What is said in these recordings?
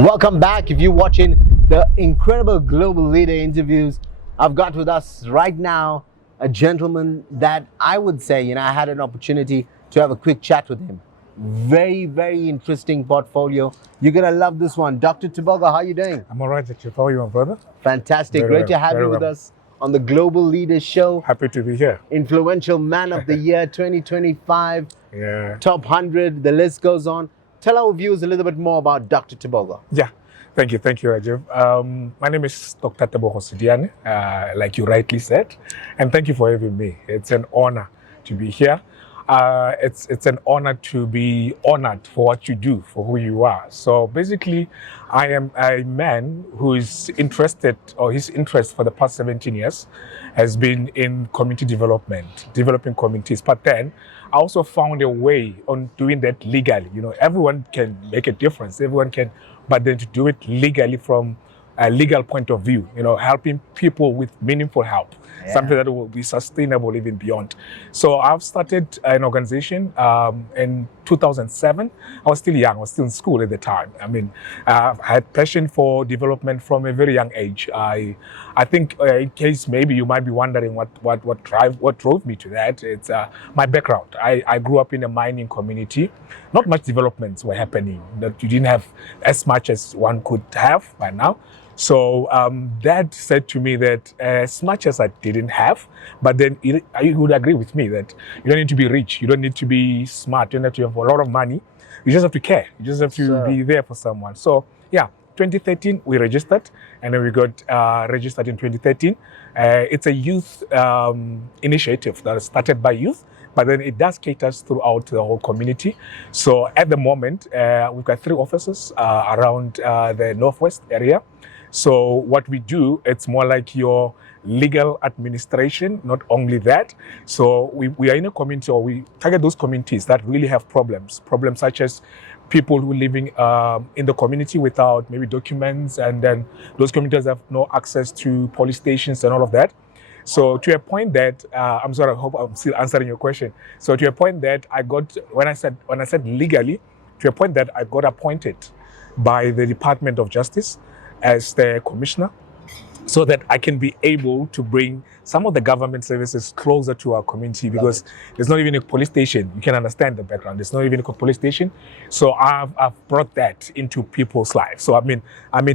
Welcome back. If you're watching the incredible global leader interviews, I've got with us right now a gentleman that I would say, I had an opportunity to have a quick chat with him. Very, very interesting portfolio. You're going to love this one. Dr. TEBOGO, how are you doing? I'm all right, Rajiv. How are you, my brother? Fantastic. Very Great well, to have very you with well. us on the Global Leaders Show. Happy to be here. Influential Man of the Year 2025, Yeah. Top 100, the list goes on. Tell our viewers a little bit more about Dr. TEBOGO. Yeah. Thank you, Rajiv. My name is Dr. TEBOGO SEDIANE, like you rightly said, and thank you for having me. It's an honor to be here. It's an honor to be honored for what you do, for who you are. So basically, I am a man who is interested, or his interest for the past 17 years has been in community development, developing communities. But then I also found a way on doing that legally. Everyone can make a difference. Everyone can, but then to do it legally from a legal point of view, helping people with meaningful help, something that will be sustainable even beyond. So I've started an organization in 2007. I was still young, I was still in school at the time. I had passion for development from a very young age. I think in case maybe you might be wondering what drove me to that, it's my background. I grew up in a mining community. Not much developments were happening, that you didn't have as much as one could have by now. So Dad said to me that as much as I didn't have, but then you would agree with me that you don't need to be rich, you don't need to be smart, you don't have to have a lot of money. You just have to care. You just have to be there for someone. So yeah, 2013 we registered, and then we got registered in 2013. It's a youth initiative that is started by youth, but then it does cater throughout the whole community. So at the moment, we've got 3 offices around the Northwest area. So what we do, it's more like your legal administration, not only that. So we are in a community, or we target those communities that really have problems such as people who are living in the community without maybe documents, and then those communities have no access to police stations and all of that. So to a point that I hope I'm still answering your question. So to a point that I got, when I said legally, to a point that I got appointed by the Department of Justice as the commissioner, so that I can be able to bring some of the government services closer to our community, because there's not even a police station. You can understand the background. There's not even a police station. So I've brought that into people's lives. So I meet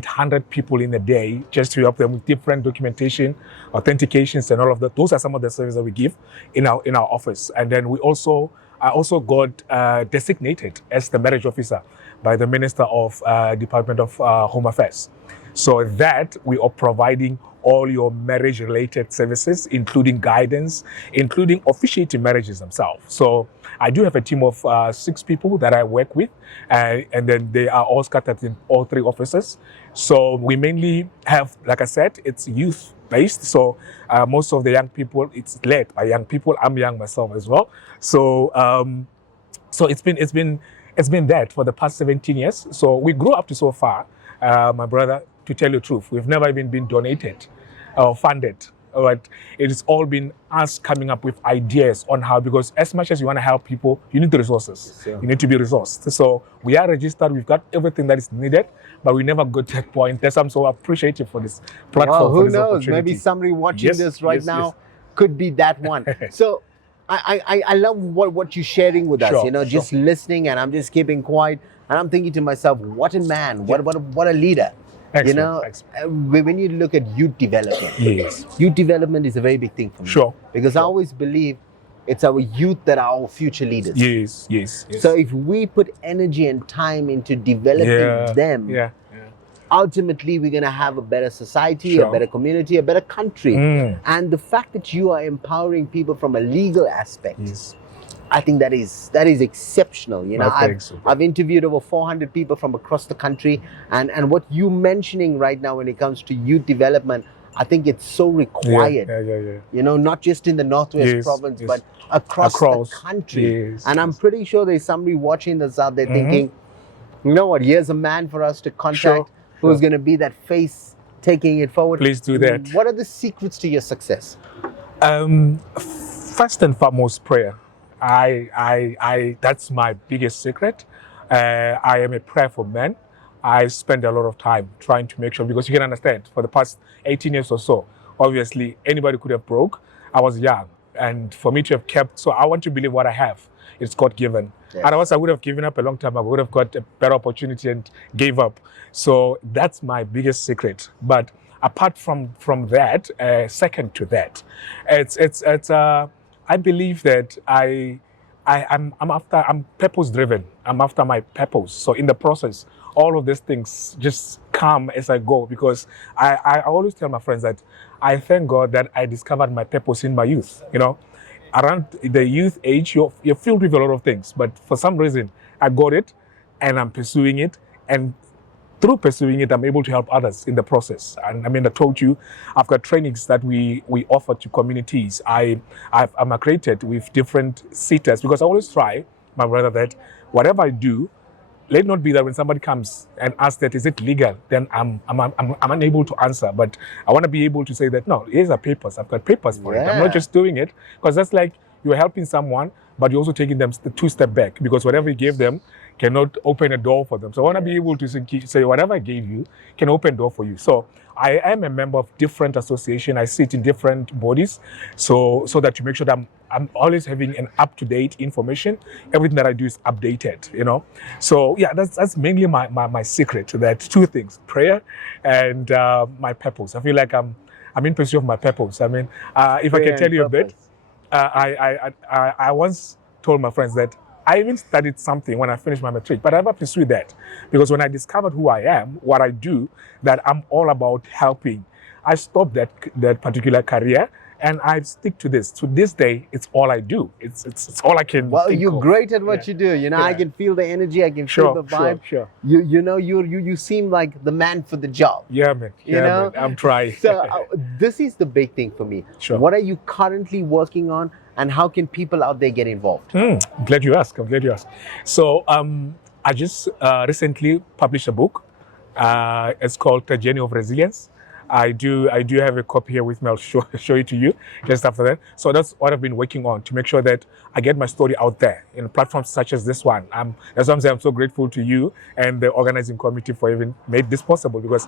100 people in a day just to help them with different documentation, authentications, and all of that. Those are some of the services that we give in our office. And then I also got designated as the marriage officer by the Minister of Department of Home Affairs. So that we are providing all your marriage-related services, including guidance, including officiating marriages themselves. So I do have a team of 6 people that I work with, and then they are all scattered in all 3 offices. So we mainly have, like I said, it's youth-based. So most of the young people, it's led by young people. I'm young myself as well. So it's been that for the past 17 years. So we grew up to so far, my brother. To tell you the truth, we've never even been donated or funded. But it has all been us coming up with ideas on how, because as much as you want to help people, you need the resources. You need to be resourced. So we are registered, we've got everything that is needed, but we never got to that point. That's why I'm so appreciative for this platform. Well, who knows? Maybe somebody watching this right now could be that one. So I love what you're sharing with us, just listening, and I'm just keeping quiet. And I'm thinking to myself, what a man, what a leader. Excellent. When you look at youth development, youth development is a very big thing for me. Because I always believe it's our youth that are our future leaders. Yes. So if we put energy and time into developing them, ultimately we're going to have a better society, a better community, a better country. And the fact that you are empowering people from a legal aspect, I think that is exceptional. I've interviewed over 400 people from across the country, and what you're mentioning right now when it comes to youth development, I think it's so required. Not just in the Northwest province, but across the country. And I'm pretty sure there's somebody watching this out there thinking, you know what, here's a man for us to contact who's going to be that face taking it forward. Please do that. What are the secrets to your success? First and foremost, prayer. That's my biggest secret. I am a prayerful man. I spend a lot of time trying to make sure, because you can understand, for the past 18 years or so, obviously anybody could have broke. I was young, and for me to have kept, so I want to believe what I have, it's God given. Yes. Otherwise, I would have given up a long time ago. I would have got a better opportunity and gave up. So that's my biggest secret. But apart from that, second to that, I believe that I'm purpose driven. I'm after my purpose. So in the process, all of these things just come as I go, because I always tell my friends that I thank God that I discovered my purpose in my youth. You know, around the youth age, you're filled with a lot of things, but for some reason, I got it, and I'm pursuing it, and through pursuing it, I'm able to help others in the process. And I mean, I told you, I've got trainings that we offer to communities. I'm accredited with different seaters, because I always try, my brother, that whatever I do, let not be that when somebody comes and asks that, is it legal? Then I'm unable to answer. But I want to be able to say that, no, here's a papers. I've got papers for it. I'm not just doing it, because that's like you're helping someone, but you're also taking them two steps back, because whatever you gave them cannot open a door for them. So I want to be able to say whatever I gave you can open a door for you. So I am a member of different associations. I sit in different bodies, so that to make sure that I'm always having an up-to-date information. Everything that I do is updated, you know. So yeah, that's mainly my secret. That two things: prayer and my purpose. I feel like I'm in pursuit of my purpose. I mean, if I can tell you a bit, I once told my friends that I even studied something when I finished my matric, but I never pursued that, because when I discovered who I am, what I do, that I'm all about helping, I stopped that particular career, and I stick to this. To this day, it's all I do. It's all I can. Well, you're great at what you do. You know, I can feel the energy. I can feel the vibe. Sure. You know, you seem like the man for the job. Yeah, man. You know, man. I'm trying. So this is the big thing for me. Sure. What are you currently working on, and how can people out there get involved? I'm glad you asked. So I just recently published a book. It's called The Journey of Resilience. I do have a copy here with me. I'll show it to you just after that. So that's what I've been working on, to make sure that I get my story out there in platforms such as this one. That's why I'm saying I'm so grateful to you and the organizing committee for even made this possible, because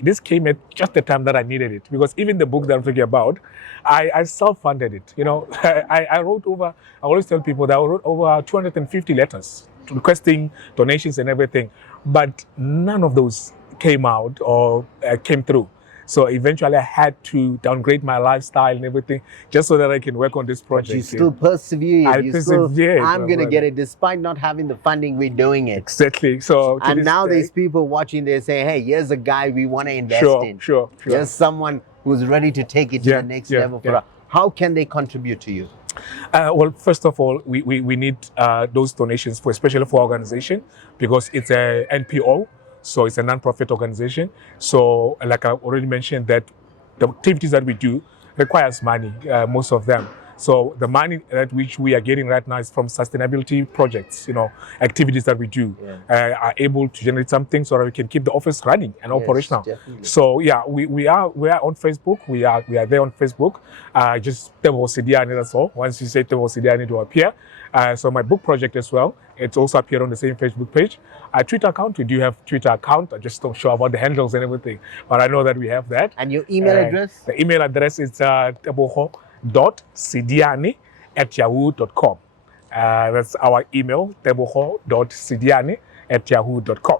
this came at just the time that I needed it. Because even the book that I'm talking about, I self-funded it. You know, I wrote over. I always tell people that I wrote over 250 letters requesting donations and everything, but none of those came out or came through. So eventually I had to downgrade my lifestyle and everything just so that I can work on this project. But you still persevere. I'm going to get it. Despite not having the funding, we're doing it. Exactly. So and now there's people watching, they're saying, hey, here's a guy we want to invest in. Sure. Here's someone who's ready to take it to the next level. How can they contribute to you? Well, first of all, we need those donations, especially for organization, because it's a NPO. So it's a non-profit organization. So like I already mentioned, that the activities that we do requires money, most of them. So the money that which we are getting right now is from sustainability projects, you know, activities that we do are able to generate something so that we can keep the office running and operational. Definitely. So yeah, we are on Facebook. We are there on Facebook. Just TEBOGO SEDIANE, that's all. Once you say TEBOGO SEDIANE, it will appear. So my book project as well, it's also appeared on the same Facebook page. Twitter account, we do have Twitter account. I just don't show about the handles and everything, but I know that we have that. And your email address? The email address is tebogo.sediane@yahoo.com. That's our email, tebogo.sediane@yahoo.com.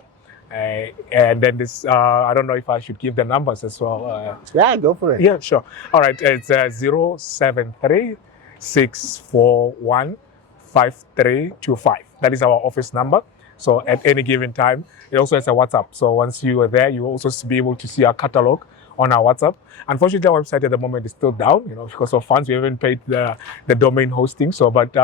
And then this, I don't know if I should give the numbers as well. Yeah, go for it. Yeah, sure. All right, it's 073-641-5325. That is our office number. So at any given time, it also has a WhatsApp. So once you are there, you will also be able to see our catalog on our WhatsApp. Unfortunately, our website at the moment is still down, you know, because of funds. We haven't paid the domain hosting. So, but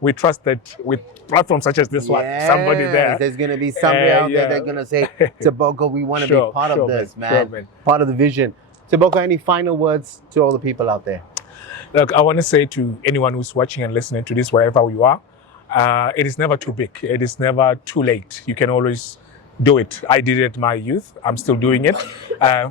we trust that with platforms such as this one, somebody there's going to be somebody out there that's going to say, TEBOGO, we want to be part of this, man. Part of the vision. TEBOGO, any final words to all the people out there? Look, I want to say to anyone who's watching and listening to this, wherever you are, it is never too big. It is never too late. You can always do it. I did it at my youth. I'm still doing it,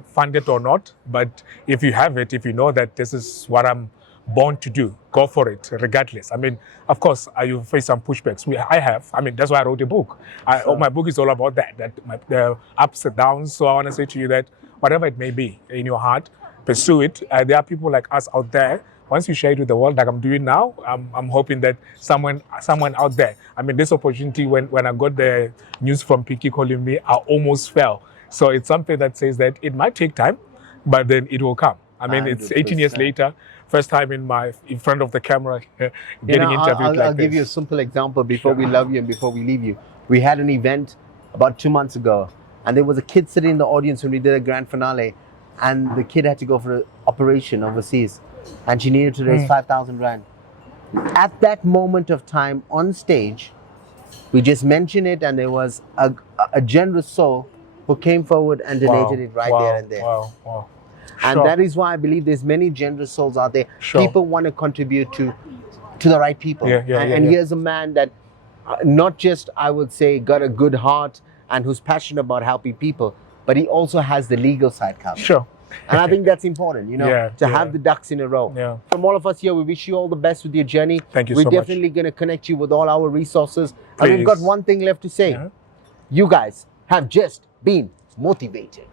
funded or not. But if you have it, if you know that this is what I'm born to do, go for it, regardless. I mean, of course, you face some pushbacks. I have. I mean, that's why I wrote a book. My book is all about that, the ups and downs. So I want to say to you that whatever it may be in your heart, pursue it. There are people like us out there. Once you share it with the world, like I'm doing now, I'm hoping that someone out there. I mean, this opportunity, when I got the news from Piki calling me, I almost fell. So it's something that says that it might take time, but then it will come. I mean, 100%. It's 18 years later, first time in front of the camera, getting interviewed I'll give you a simple example before we love you and before we leave you. We had an event about 2 months ago, and there was a kid sitting in the audience when we did a grand finale, and the kid had to go for an operation overseas, and she needed to raise 5,000 rand. At that moment of time on stage, we just mentioned it, and there was a generous soul who came forward and donated it right there and there. Wow. And that is why I believe there's many generous souls out there. People want to contribute to the right people. And here's a man that not just, I would say, got a good heart and who's passionate about helping people, but he also has the legal side covered. And I think that's important, to have the ducks in a row. From all of us here, we wish you all the best with your journey. Thank you so much. We're definitely going to connect you with all our resources. Please. And we've got one thing left to say. You guys have just been motivated.